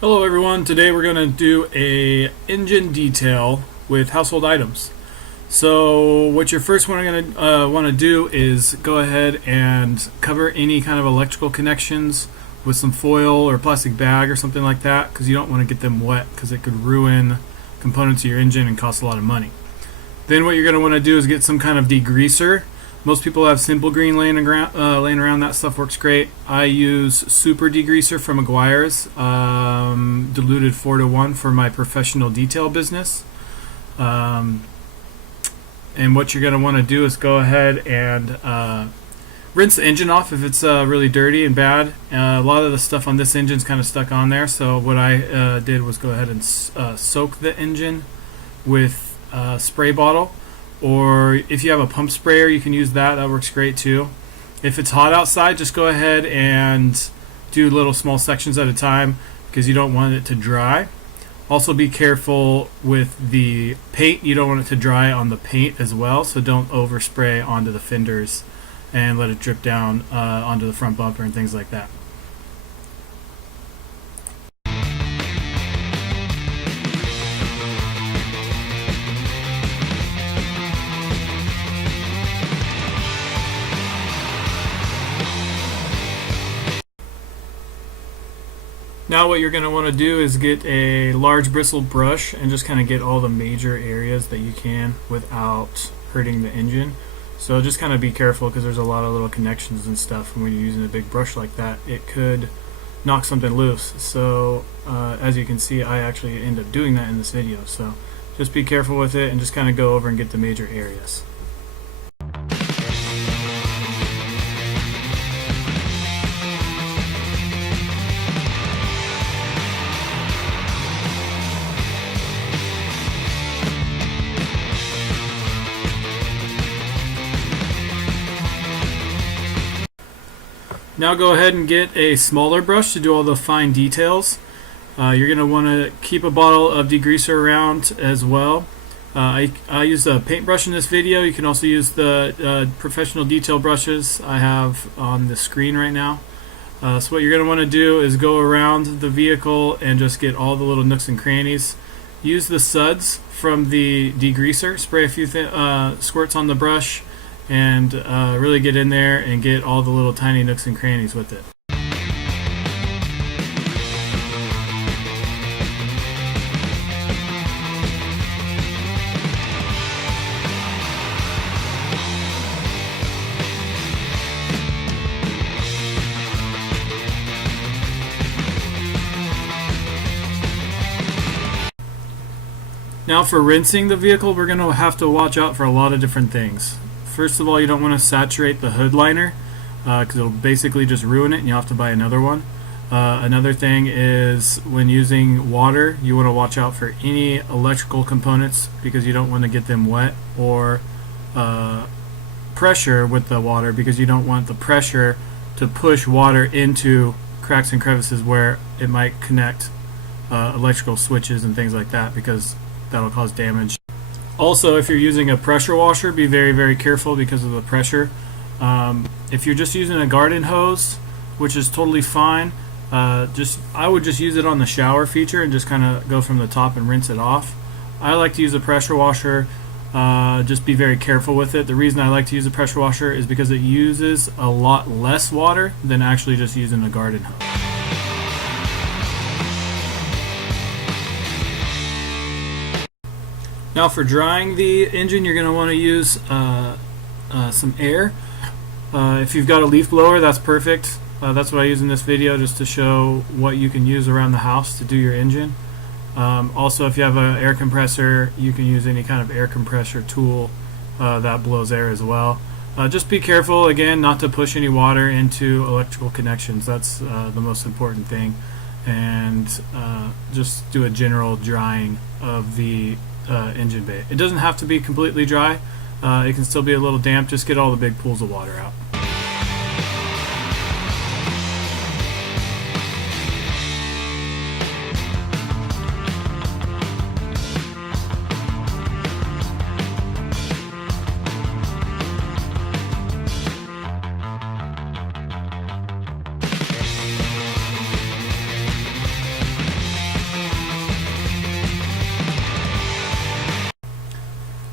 Hello everyone, today we're going to do a engine detail with household items. So what you're first going to want to do is go ahead and cover any kind of electrical connections with some foil or plastic bag or something like that, because you don't want to get them wet because it could ruin components of your engine and cost a lot of money. Then what you're going to want to do is get some kind of degreaser. Most people have Simple Green laying around. That stuff works great. I use Super Degreaser from Meguiar's, diluted 4:1 for my professional detail business. And what you're going to want to do is go ahead and rinse the engine off if it's really dirty and bad. A lot of the stuff on this engine is kind of stuck on there, so what I did was go ahead and soak the engine with a spray bottle. Or if you have a pump sprayer, you can use that. That works great too. If it's hot outside, just go ahead and do little small sections at a time because you don't want it to dry. Also be careful with the paint. You don't want it to dry on the paint as well, so don't overspray onto the fenders and let it drip down onto the front bumper and things like that. Now what you're going to want to do is get a large bristled brush and just kind of get all the major areas that you can without hurting the engine. So just kind of be careful because there's a lot of little connections and stuff, and when you're using a big brush like that it could knock something loose. So as you can see, I actually end up doing that in this video, so just be careful with it and just kind of go over and get the major areas. Now go ahead and get a smaller brush to do all the fine details. You're going to want to keep a bottle of degreaser around as well. I use a paintbrush in this video. You can also use the professional detail brushes I have on the screen right now. So what you're going to want to do is go around the vehicle and just get all the little nooks and crannies. Use the suds from the degreaser. Spray a few squirts on the brush and really get in there and get all the little tiny nooks and crannies with it. Now for rinsing the vehicle, we're going to have to watch out for a lot of different things. First of all, you don't want to saturate the hood liner because it'll basically just ruin it and you'll have to buy another one. Another thing is when using water, you want to watch out for any electrical components because you don't want to get them wet, or pressure with the water because you don't want the pressure to push water into cracks and crevices where it might connect electrical switches and things like that, because that'll cause damage. Also, if you're using a pressure washer, be very, very careful because of the pressure. If you're just using a garden hose, which is totally fine, I would just use it on the shower feature and just kind of go from the top and rinse it off. I like to use a pressure washer. Just be very careful with it. The reason I like to use a pressure washer is because it uses a lot less water than actually just using a garden hose. Now for drying the engine, you're going to want to use some air. If you've got a leaf blower, that's perfect. That's what I use in this video, just to show what you can use around the house to do your engine. Also, if you have an air compressor, you can use any kind of air compressor tool that blows air as well. Just be careful, again, not to push any water into electrical connections. That's the most important thing. And just do a general drying of the engine bay. It doesn't have to be completely dry. It can still be a little damp. Just get all the big pools of water out.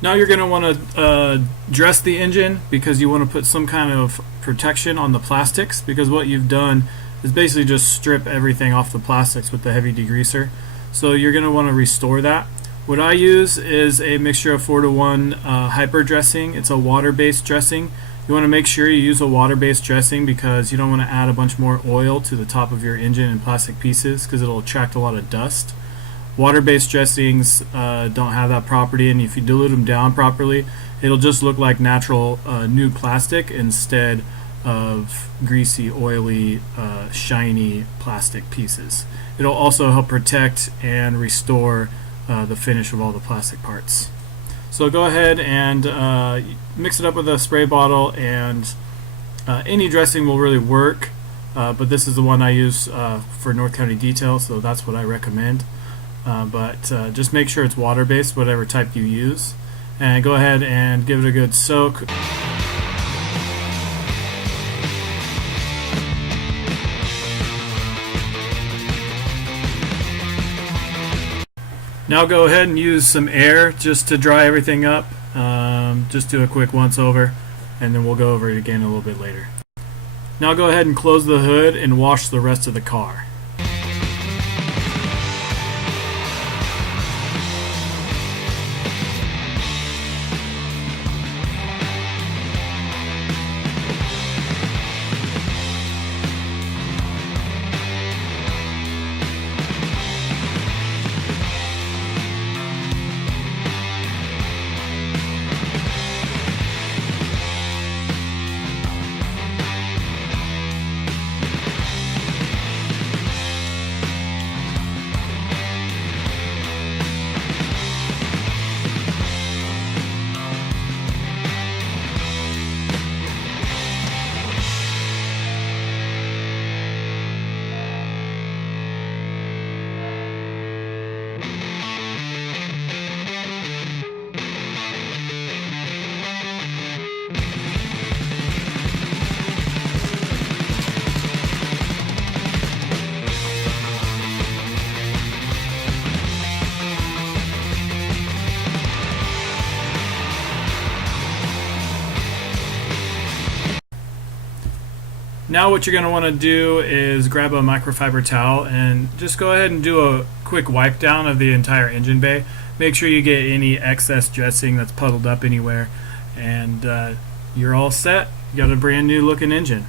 Now you're going to want to dress the engine, because you want to put some kind of protection on the plastics, because what you've done is basically just strip everything off the plastics with the heavy degreaser. So you're going to want to restore that. What I use is a mixture of 4-to-1 hyper dressing. It's a water-based dressing. You want to make sure you use a water-based dressing, because you don't want to add a bunch more oil to the top of your engine and plastic pieces, because it'll attract a lot of dust. Water-based dressings don't have that property, and if you dilute them down properly, it'll just look like natural new plastic instead of greasy, oily, shiny plastic pieces. It'll also help protect and restore the finish of all the plastic parts. So go ahead and mix it up with a spray bottle, and any dressing will really work, but this is the one I use for North County Detail, so that's what I recommend. But just make sure it's water-based, whatever type you use, and go ahead and give it a good soak. Now go ahead and use some air just to dry everything up. Just do a quick once over, and then we'll go over it again a little bit later. Now go ahead and close the hood and wash the rest of the car. Now what you're going to want to do is grab a microfiber towel and just go ahead and do a quick wipe down of the entire engine bay. Make sure you get any excess dressing that's puddled up anywhere, and you're all set. You got a brand new looking engine.